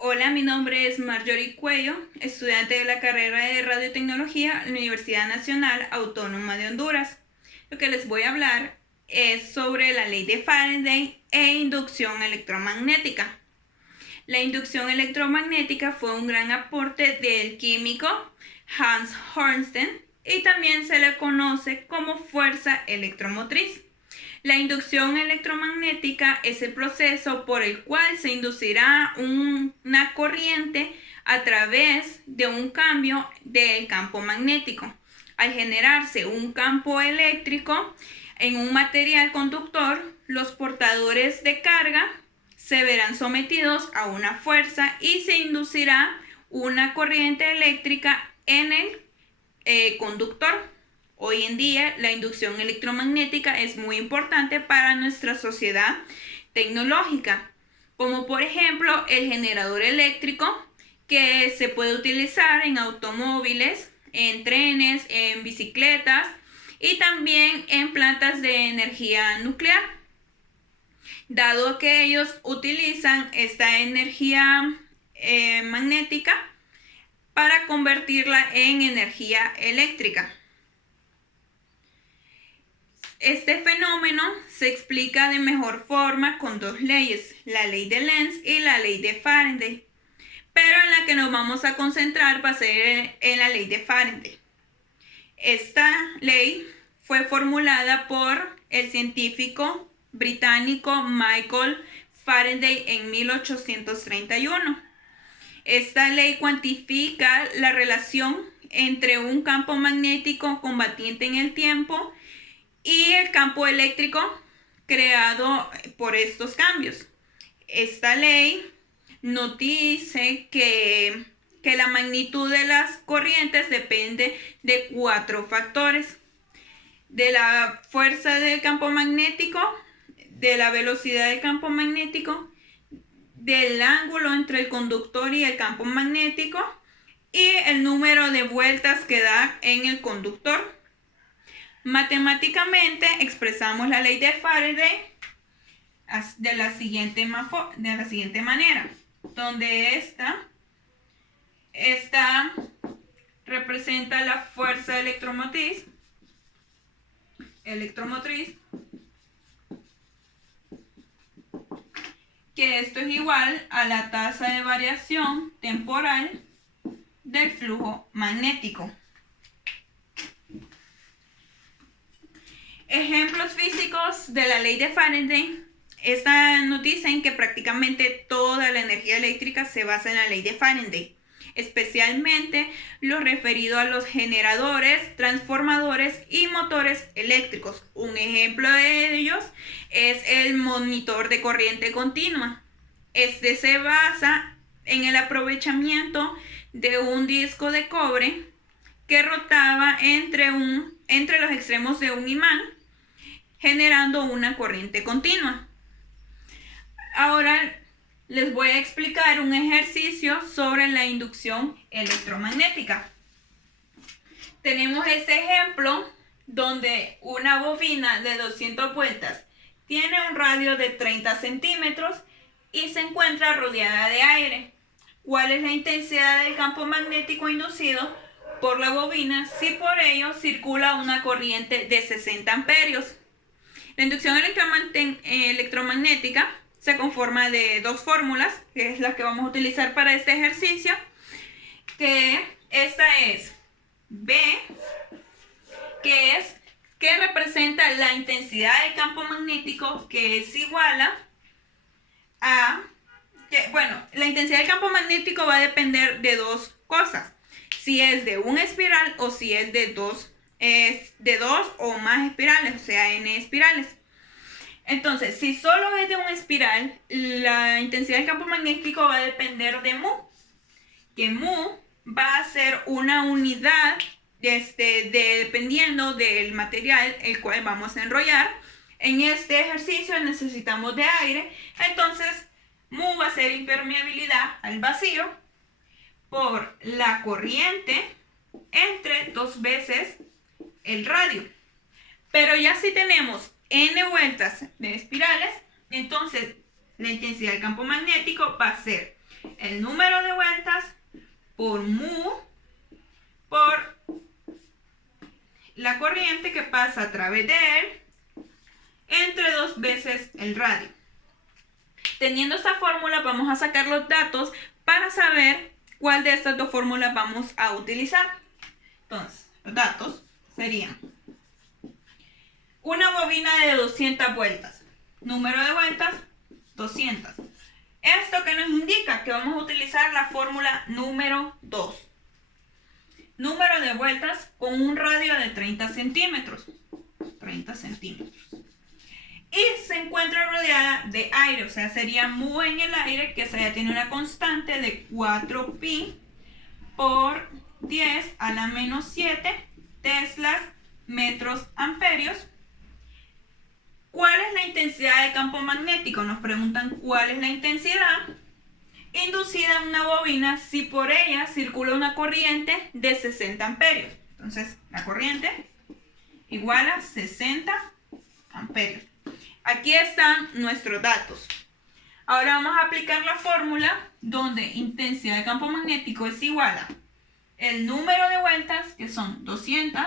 Hola, mi nombre es Marjorie Cuello, estudiante de la carrera de Radiotecnología en la Universidad Nacional Autónoma de Honduras. Lo que les voy a hablar es sobre la ley de Faraday e inducción electromagnética. La inducción electromagnética fue un gran aporte del químico Hans Hornstein y también se le conoce como fuerza electromotriz. La inducción electromagnética es el proceso por el cual se inducirá una corriente a través de un cambio del campo magnético. Al generarse un campo eléctrico en un material conductor, los portadores de carga se verán sometidos a una fuerza y se inducirá una corriente eléctrica en el conductor. Hoy en día la inducción electromagnética es muy importante para nuestra sociedad tecnológica, como por ejemplo el generador eléctrico que se puede utilizar en automóviles, en trenes, en bicicletas y también en plantas de energía nuclear, dado que ellos utilizan esta energía magnética para convertirla en energía eléctrica. Este fenómeno se explica de mejor forma con dos leyes, la ley de Lenz y la ley de Faraday, pero en la que nos vamos a concentrar va a ser en la ley de Faraday. Esta ley fue formulada por el científico británico Michael Faraday en 1831. Esta ley cuantifica la relación entre un campo magnético combatiente en el tiempo y el campo eléctrico creado por estos cambios. Esta ley nos dice que la magnitud de las corrientes depende de 4 factores: de la fuerza del campo magnético, de la velocidad del campo magnético, del ángulo entre el conductor y el campo magnético y el número de vueltas que da en el conductor. Matemáticamente expresamos la ley de Faraday de la siguiente manera, donde esta representa la fuerza electromotriz, que esto es igual a la tasa de variación temporal del flujo magnético. Ejemplos físicos de la ley de Faraday. Esta nos dicen que prácticamente toda la energía eléctrica se basa en la ley de Faraday, especialmente lo referido a los generadores, transformadores y motores eléctricos. Un ejemplo de ellos es el monitor de corriente continua. Este se basa en el aprovechamiento de un disco de cobre que rotaba entre los extremos de un imán, generando una corriente continua. Ahora les voy a explicar un ejercicio sobre la inducción electromagnética. Tenemos este ejemplo donde una bobina de 200 vueltas tiene un radio de 30 centímetros y se encuentra rodeada de aire. ¿Cuál es la intensidad del campo magnético inducido por la bobina si por ello circula una corriente de 60 amperios? La inducción electromagnética se conforma de dos fórmulas, que es la que vamos a utilizar para este ejercicio, que esta es B, que representa la intensidad del campo magnético, que es igual a la intensidad del campo magnético va a depender de dos cosas: si es de una espiral o si es de dos o más espirales, o sea, n espirales. Entonces, si solo es de una espiral, la intensidad del campo magnético va a depender de mu, que mu va a ser una unidad dependiendo del material el cual vamos a enrollar. En este ejercicio necesitamos de aire, entonces mu va a ser impermeabilidad al vacío por la corriente entre 2 veces el radio. Pero ya si tenemos n vueltas de espirales, entonces la intensidad del campo magnético va a ser el número de vueltas por mu por la corriente que pasa a través de él entre 2 veces el radio. Teniendo esta fórmula, vamos a sacar los datos para saber cuál de estas dos fórmulas vamos a utilizar. Entonces, los datos serían una bobina de 200 vueltas. Número de vueltas, 200. ¿Esto qué nos indica? Que vamos a utilizar la fórmula número 2. Número de vueltas con un radio de 30 centímetros. 30 centímetros. Y se encuentra rodeada de aire, o sea, sería mu en el aire, que ya tiene una constante de 4pi por 10 a la menos 7 teslas metros amperios. ¿Cuál es la intensidad del campo magnético? Nos preguntan cuál es la intensidad inducida en una bobina si por ella circula una corriente de 60 amperios. Entonces, la corriente igual a 60 amperios. Aquí están nuestros datos. Ahora vamos a aplicar la fórmula donde intensidad de campo magnético es igual a el número de vueltas, que son 200,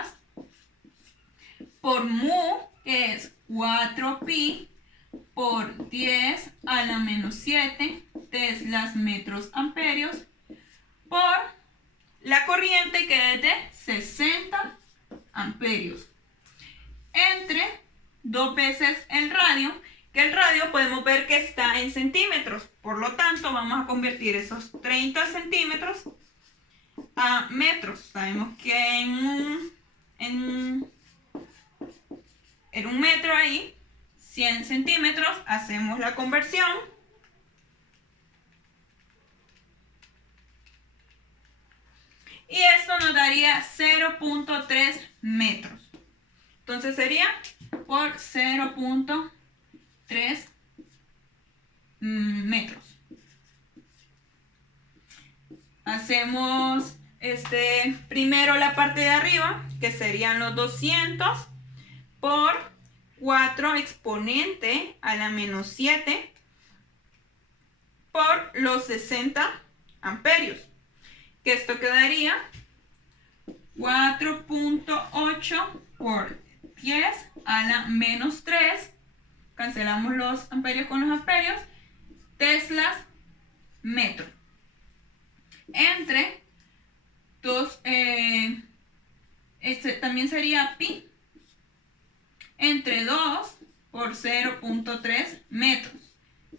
por mu, que es 4pi por 10 a la menos 7 teslas metros amperios, por la corriente, que es de 60 amperios, entre 2 veces el radio, que el radio podemos ver que está en centímetros. Por lo tanto, vamos a convertir esos 30 centímetros a metros. Sabemos que en un metro ahí, 100 centímetros, hacemos la conversión. Y esto nos daría 0.3 metros. Entonces sería por 0.3 metros. Hacemos primero la parte de arriba, que serían los 200 por 4 exponente a la menos 7 por los 60 amperios. Que esto quedaría 4.8 por 10 a la menos 3, cancelamos los amperios con los amperios, teslas metro, entre 2, también sería pi, entre 2 por 0.3 metros,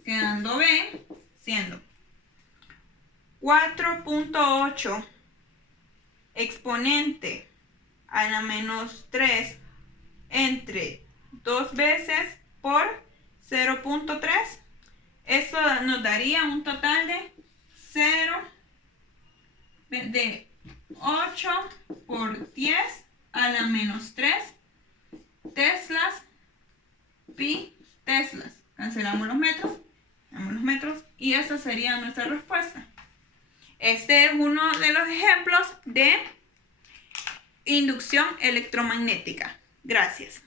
quedando B siendo 4.8 exponente a la menos 3 entre 2 veces por 0.3. Esto nos daría un total de 8 por 10 a la menos 3 teslas pi teslas. Cancelamos los metros y esa sería nuestra respuesta. Este es uno de los ejemplos de inducción electromagnética. Gracias.